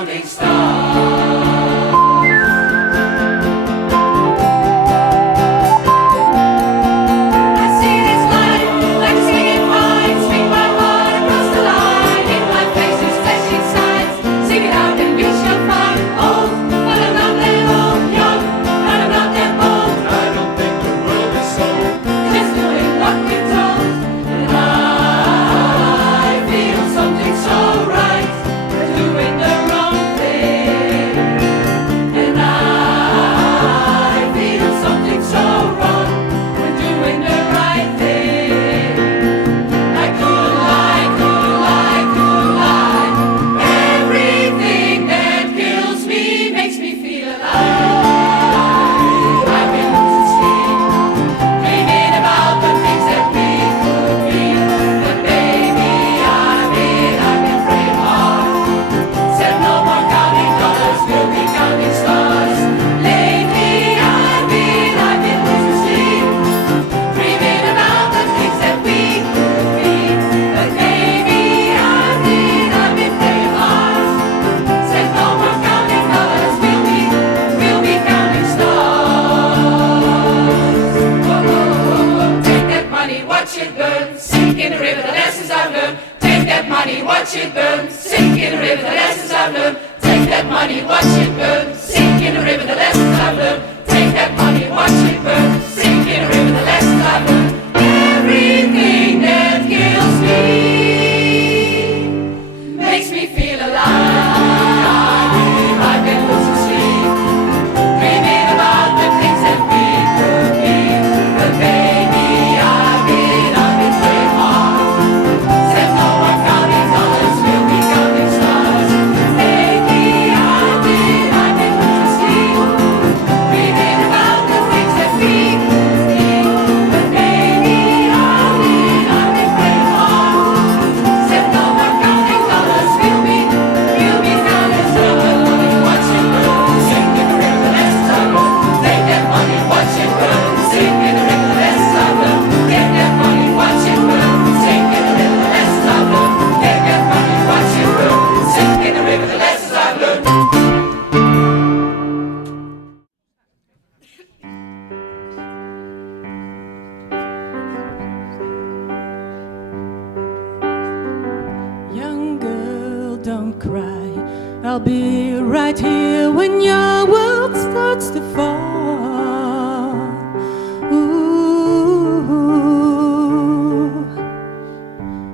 counting stars. Watch it burn, sink in the river, the lessons I've learned. Take that money, watch it burn, sink in the river, the lessons I've learned. Take that money, watch it burn, sink in the river, the lessons I've learned. Everything that kills me makes me feel alive. I've been losing sleep, dreaming about the things that we could be. But baby, I've been praying hard. Said no more counting dollars, we'll be counting stars. Lately I've been losing sleep, dreaming about the things that we could be. But baby, I've been praying hard. Said no more counting dollars, we'll be counting stars. Watch it burn, sink in the river, the lessons I've learned. Take that money, watch it burn, sink in the river, the lessons I've learned. Take that money, watch it burn, sink in the river, the lessons I've learned. Take that money, watch it burn, sink in the river, the lessons I've learned. Young girl, don't cry. I'll be right here when your world starts to fall. Ooh,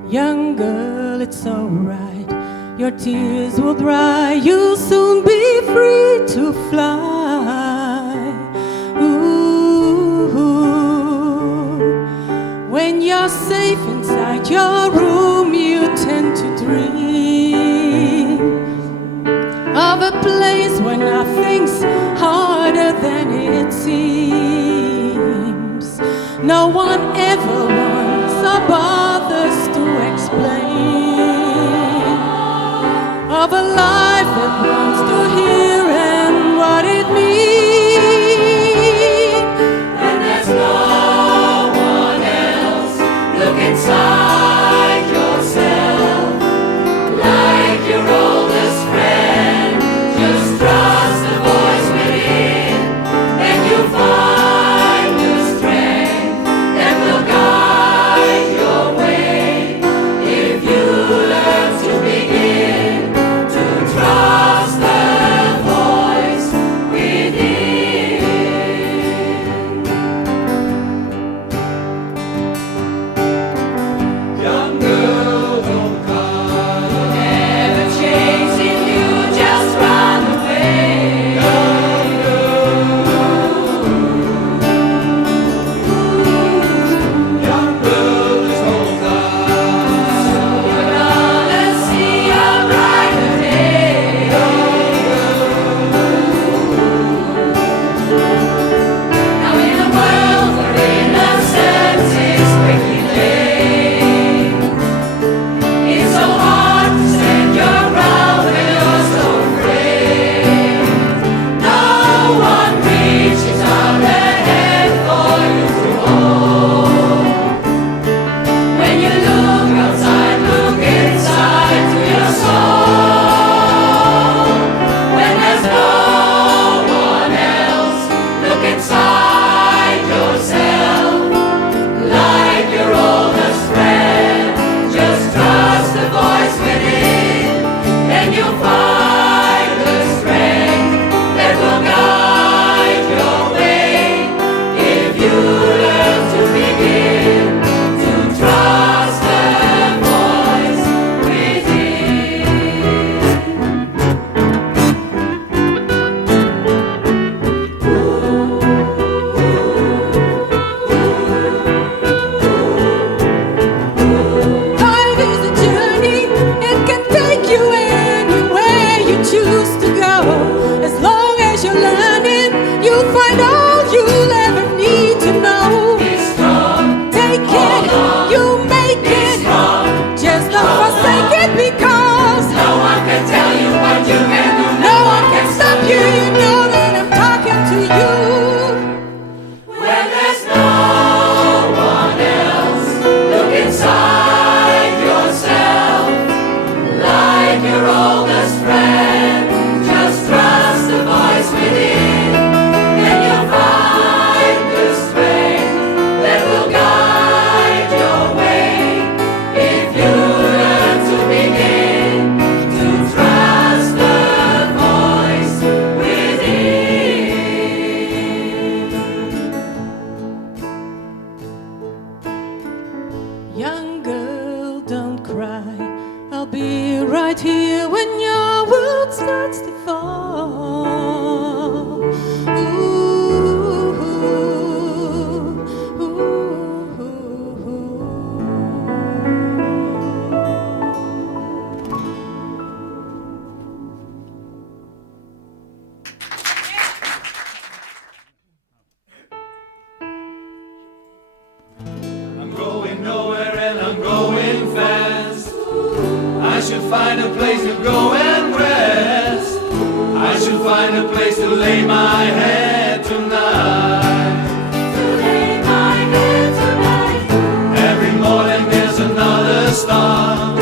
young girl, it's alright. Your tears will dry. You'll soon be free to fly. Ooh, when you're safe inside your room, you tend to dream of a place where nothing's harder than it seems. No one ever wants or bothers to explain of a life that wants to hear and what it means. And there's no one else. Look inside cry. I'll be right here when your world starts to fall. Ooh, ooh, ooh, ooh. I'm going nowhere and I'm going fast. I should find a place to go and rest. I should find a place to lay my head tonight. To lay my head tonight. Every morning there's another star.